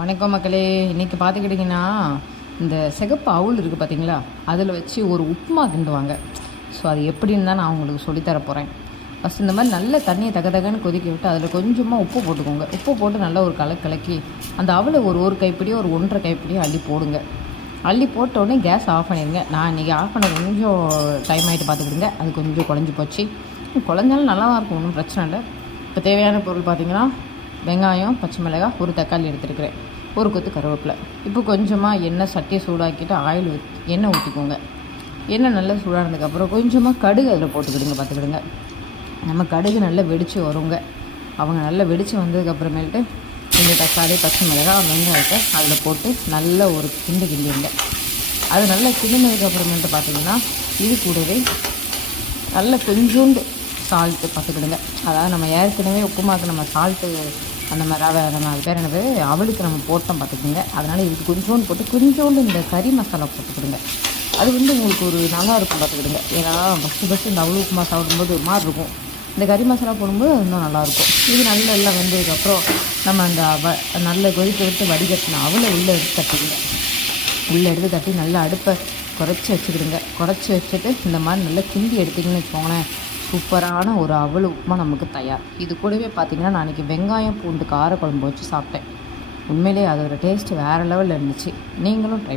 வணக்கம் மக்களே. இன்றைக்கி பார்த்துக்கிட்டிங்கன்னா இந்த சிகப்பு அவுள் இருக்குது பார்த்தீங்களா அதில் வச்சு ஒரு உப்புமா கிண்டுவாங்க. ஸோ அது எப்படின்னு தான் நான் உங்களுக்கு சொல்லித்தர போகிறேன் ஃபஸ்ட் இந்த மாதிரி நல்ல தண்ணியை தக தகன்னு கொதிக்க விட்டு அதில் கொஞ்சமாக உப்பு போட்டுக்கோங்க. உப்பு போட்டு நல்லா ஒரு கலக்கு கலக்கி அந்த அவளை ஒரு ஒரு கைப்பிடியோ ஒரு ஒன்றரை கைப்பிடியோ அள்ளி போடுங்க. அள்ளி போட்டோடனே கேஸ் ஆஃப் பண்ணிடுங்க. நான் இன்றைக்கி ஆஃப் பண்ண கொஞ்சம் டைம் ஆகிட்டு பார்த்துக்கிடுங்க. அது கொஞ்சம் குழஞ்சி போச்சு. குழஞ்சாலும் நல்லா தான் இருக்கும் ஒன்றும் பிரச்சனை இல்லை. இப்போ தேவையான பொருள் பார்த்தீங்கன்னா வெங்காயம் பச்சை மிளகாய் ஒரு தக்காளி எடுத்துருக்கிறேன். ஒரு கொத்து கருவேப்பிலை. இப்போ கொஞ்சமாக எண்ணெய் சட்டியை சூடாக்கிட்டு ஆயில் ஊத் எண்ணெய் ஊற்றிக்கோங்க. எண்ணெய் நல்லா சூடானதுக்கப்புறம் கொஞ்சமாக கடுகு அதில் போட்டுக்கிடுங்க பார்த்துக்கிடுங்க. நம்ம கடுகு நல்லா வெடித்து வருங்க. அவங்க நல்லா வெடித்து வந்ததுக்கப்புறமேட்டு இந்த தக்காளி பச்சை மிளகாய் வெங்காயத்தை அதில் போட்டு நல்ல ஒரு கிண்டு கிண்டிங்க. அது நல்லா கிண்டினதுக்கப்புறமேட்டு பார்த்திங்கன்னா இது கூடவே நல்ல கொஞ்சோண்டு சால்ட்டு பார்த்துக்கிடுங்க. அதாவது நம்ம ஏற்கனவே உப்புமாக்கு நம்ம சால்ட்டு அந்த மாதிரி ரவை நம்ம அது பேர் என்னது? அவளுக்கு நம்ம போட்டோம் பார்த்துக்குங்க. அதனால் இதுக்கு கொஞ்சோண்டு போட்டு கொஞ்சோண்டு இந்த கறி மசாலா போட்டுக்கிடுங்க அது வந்து உங்களுக்கு ஒரு நல்லா இருக்கும் பார்த்துக்கிடுங்க. ஏன்னா ஃபஸ்ட்டு ஃபஸ்ட்டு இந்த அவ்வளோ உப்புமா சாப்பிடும்போது ஒரு மாதிரி இருக்கும். இந்த கறி மசாலா போடும்போது இன்னும் நல்லாயிருக்கும் இது நல்லா எல்லாம் வெந்ததுக்கப்புறம் நம்ம அந்த அவ நல்ல கொதிக்க விட்டு வடிகட்டின அவளை உள்ளே எடுத்து தட்டிடுங்க. உள்ளே எடுத்து தட்டி நல்லா அடுப்பை குறைச்சி வச்சுக்கிடுங்க. குறைச்சி வச்சுட்டு இந்த மாதிரி நல்லா கிண்டி எடுத்திங்கன்னு வச்சுக்கோங்களேன். சூப்பரான ஒரு அவல் உப்புமா நமக்கு தயார். இது கூடவே பார்த்தீங்கன்னா நான் அன்றைக்கி வெங்காயம் பூண்டு கார குழம்பு வச்சு சாப்பிட்டேன். உண்மையிலேயே அதோட டேஸ்ட் வேறு லெவலில் இருந்துச்சு. நீங்களும் ட்ரை